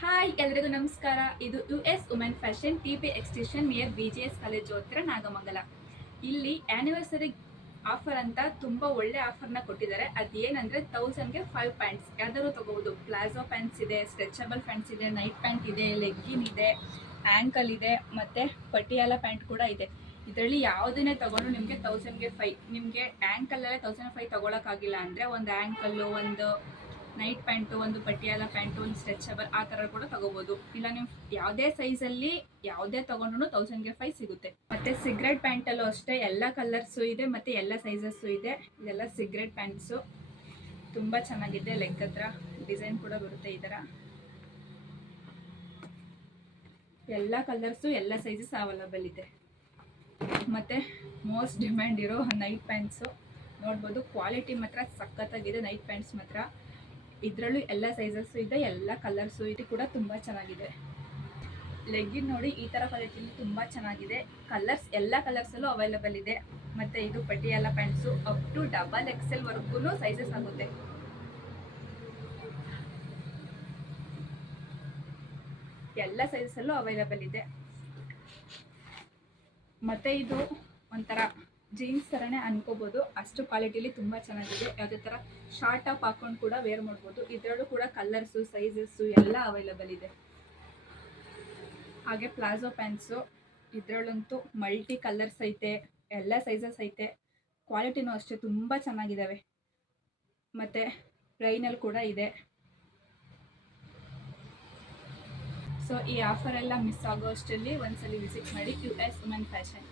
Hi ಎಲ್ರಿಗೂ ನಮಸ್ಕಾರ. ಇದು US women fashion TP extension near BGS college ಹತ್ರ ನಾಗಮಂಗಲ. ಇಲ್ಲಿ ಆ್ಯನಿವರ್ಸರಿ ಆಫರ್ ಅಂತ ತುಂಬ ಒಳ್ಳೆ ಆಫರ್ನ ಕೊಟ್ಟಿದ್ದಾರೆ. ಅದೇನಂದರೆ 1000ಗೆ 5 ಪ್ಯಾಂಟ್ಸ್ ಯಾವ್ದಾದ್ರು ತೊಗೋಬೋದು. ಪ್ಲಾಜೋ ಪ್ಯಾಂಟ್ಸ್ ಇದೆ, ಸ್ಟ್ರೆಚಬಲ್ ಪ್ಯಾಂಟ್ಸ್ ಇದೆ, ನೈಟ್ ಪ್ಯಾಂಟ್ ಇದೆ, ಲೆಗ್ಗಿನ್ ಇದೆ, ಆ್ಯಂಕಲ್ ಇದೆ, ಮತ್ತು ಪಟಿಯಾಲ ಪ್ಯಾಂಟ್ ಕೂಡ ಇದೆ. ಇದರಲ್ಲಿ ಯಾವುದನ್ನೇ ತೊಗೊಂಡು ನಿಮಗೆ 1000ಗೆ 5. ನಿಮಗೆ ಆ್ಯಂಕಲಲ್ಲೇ 1005 ತೊಗೊಳಕ್ಕಾಗಿಲ್ಲ ಅಂದರೆ ಒಂದು ಆ್ಯಂಕಲ್ಲು, ಒಂದು ನೈಟ್ ಪ್ಯಾಂಟು, ಒಂದು ಪಟಿಯಾಲ ಪ್ಯಾಂಟು, ಒಂದು ಸ್ಟ್ರೆಚಬಲ್ ಆ ಥರ ಕೂಡ ತಗೋಬೋದು. ಇಲ್ಲ ನೀವು ಯಾವುದೇ ಸೈಜಲ್ಲಿ ಯಾವುದೇ ತೊಗೊಂಡ್ರು 1000ಗೆ 5 ಸಿಗುತ್ತೆ. ಮತ್ತು ಸಿಗ್ರೆಟ್ ಪ್ಯಾಂಟಲ್ಲೂ ಅಷ್ಟೇ ಎಲ್ಲ ಕಲರ್ಸು ಇದೆ ಮತ್ತು ಎಲ್ಲ ಸೈಜಸ್ಸು ಇದೆ. ಇದೆಲ್ಲ ಸಿಗ್ರೆಟ್ ಪ್ಯಾಂಟ್ಸು ತುಂಬ ಚೆನ್ನಾಗಿದೆ. ಲೆಗ್ ಹತ್ರ ಡಿಸೈನ್ ಕೂಡ ಬರುತ್ತೆ ಈ ಥರ. ಎಲ್ಲ ಕಲರ್ಸು ಎಲ್ಲ ಸೈಜಸ್ ಅವೈಲಬಲ್ ಇದೆ. ಮತ್ತು ಮೋಸ್ಟ್ ಡಿಮ್ಯಾಂಡ್ ಇರೋ ನೈಟ್ ಪ್ಯಾಂಟ್ಸು ನೋಡ್ಬೋದು. ಕ್ವಾಲಿಟಿ ಮಾತ್ರ ಸಖತ್ತಾಗಿದೆ ನೈಟ್ ಪ್ಯಾಂಟ್ಸ್ ಮಾತ್ರ. ಇದರಲ್ಲೂ ಎಲ್ಲ ಸೈಜಸ್ಸು ಇದೆ, ಎಲ್ಲ ಕಲರ್ಸು ಇದೆ ಕೂಡ ತುಂಬ ಚೆನ್ನಾಗಿದೆ. ಲೆಗ್ಗಿನ್ ನೋಡಿ ಈ ಥರ ಕ್ವಾಲಿಟಿಲಿ ತುಂಬ ಚೆನ್ನಾಗಿದೆ. ಕಲರ್ಸ್ ಎಲ್ಲ ಕಲರ್ಸಲ್ಲೂ ಅವೈಲಬಲ್ ಇದೆ. ಮತ್ತು ಇದು Patiala pants up to XXL ವರೆಗೂ ಸೈಜಸ್ ಆಗುತ್ತೆ. ಎಲ್ಲ ಸೈಜಸ್ಸಲ್ಲೂ ಅವೈಲಬಲ್ ಇದೆ. ಮತ್ತು ಇದು ಒಂಥರ ಜೀನ್ಸ್ ಥರನೇ ಅನ್ಕೋಬೋದು, ಅಷ್ಟು ಕ್ವಾಲಿಟಿಲಿ ತುಂಬ ಚೆನ್ನಾಗಿದೆ. ಯಾವುದೇ ಥರ ಶಾರ್ಟ್ ಟಾಪ್ ಹಾಕೊಂಡು ಕೂಡ ವೇರ್ ಮಾಡ್ಬೋದು. ಇದರಲ್ಲೂ ಕೂಡ ಕಲರ್ಸು ಸೈಜಸ್ಸು ಎಲ್ಲ ಅವೈಲಬಲ್ ಇದೆ. ಹಾಗೆ ಪ್ಲಾಜೋ ಪ್ಯಾಂಟ್ಸು ಇದರಲ್ಲಂತೂ ಮಲ್ಟಿ ಕಲರ್ಸ್ ಐತೆ, ಎಲ್ಲ ಸೈಜಸ್ ಐತೆ. ಕ್ವಾಲಿಟಿನೂ ಅಷ್ಟೇ ತುಂಬ ಚೆನ್ನಾಗಿದ್ದಾವೆ. ಮತ್ತು ಪ್ಲೈನಲ್ಲಿ ಕೂಡ ಇದೆ. ಸೊ ಈ ಆಫರೆಲ್ಲ ಮಿಸ್ ಆಗೋ ಅಷ್ಟರಲ್ಲಿ ಒಂದ್ಸಲಿ ವಿಸಿಟ್ ಮಾಡಿ US ವುಮೆನ್ ಫ್ಯಾಷನ್.